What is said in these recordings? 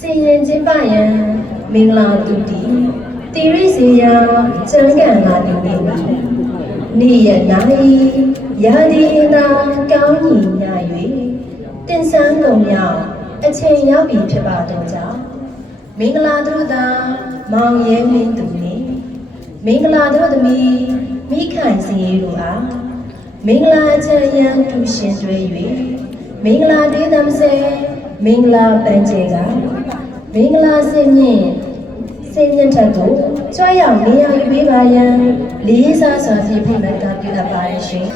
စီရင်ကျင်းပရန်မင်္ဂလာတုတိတိရိစေယကျမ်းဂန်လာနေနေနေ့ရက်နိုင်ရာဒီနာကောင်းညီညာ၍တင်ဆန်းကုန်မြောက်အချိန်ရောက်ပြီဖြစ်ပါတော့ကြောင့်မင်္ဂလာတို့သာမောင်ရဲမင်းသူနှင့်မင်္ဂလာတို့သမီးမိခိုင်စင်ရေးတို့အားမင်္ဂလာချမ်းရန်တူရှင်တွဲ၍မင်္ဂလာဒေသမစေမင်္ဂလာပန်းကျဲကမင်္ဂလာစင်မြင့်စင်မြင့်ထက်ကိုကြွရောက်နေရာယူပေးပါရန်လေးစားစွာဖြင့်ဖိတ်မှတ်တာပြုအပ်ပါရရှင်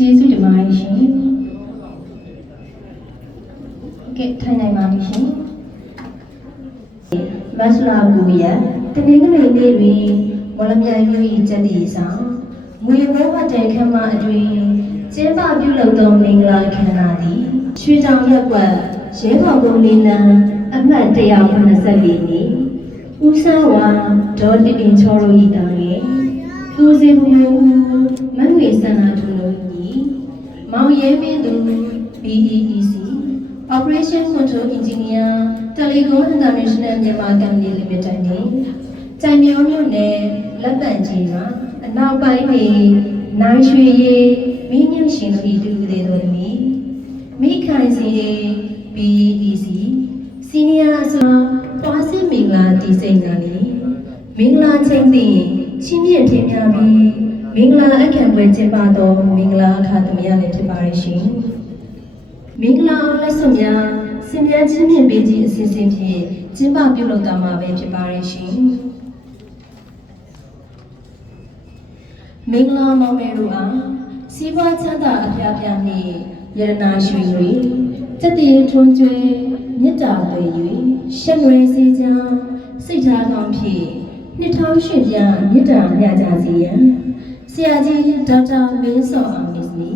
ကျေးဇူးတင်ပါတယ်ရှင်။ကဲထိုင်နိုင်ပါပြီရှင်။မဆလာကူရတနင်္ဂနွေနေ့တွင်မော်လမြိုင်မြို့၏ကျက်တီဆောင်ငွေဘိုးဟတဲခမ်းမအတွင်ကျင်းပပြုလုပ်သောမင်္ဂလာအခမ်းအနားသည်ရွှေတောင်ရပ်ကွက်ရဲဘော်ကုန်းလေးလမ်းအ မှတ်194နှစ်ဦးဆန်းဝါဒေါ်တင်တင်ချောတို့ဤတောင်ရဲ့ဦးစီဘူမျိုးမငွေစန္ဒာထုတို့ဤမောင်ရဲမင်းသူ BEEC Operation Control Engineer Telecom International Myanmar Company Limited နဲ့ကြိုင်မြောမြို့နယ်လက်ပံကြီးမှာအနောက်ပိုင်းနေနိုင်ရွှေရည်မင်းညွန့်ရှင်တို့ဤတူသေးတော်သမီးမိခိုင်စီ BEEC Senior ဆိုသွားစစ်မင်္ဂလာတီစိန်ကလေးမင်္ဂလာချင်းသည်ချင်းမြင့်ထင်များပြီးမင်္ဂလာအခမ်းပွဲကျင်းပသောမင်္ဂလာအခါသမယလည်းဖြစ်ပါရဲ့ရှင်မင်္ဂလာလက်စွပ်များစင်မြန်းချင်းမြင့်ပေးခြင်းအစီအစဉ်ဖြင့်ကျင်းပပြုလုပ်သွားမှာပဲဖြစ်ပါရဲ့ရှင်မင်္ဂလာမောင်မယ်တို့အားစီးပွားချမ်းသာအဖျားဖျားနှင့်ယရနာရွှေတွေစက်တည်ထွန်းကျွေးမေတ္တာသွေ၍ရှက်နွယ်စေကြောင်းစိတ်ထားကောင်းဖြင့်နှစ်ထောင်ရွှေ့ပြမေတ္တာမြတ်ကြစေရန်ဆရာကြီးဒေါက်တာမင်းစောအောင်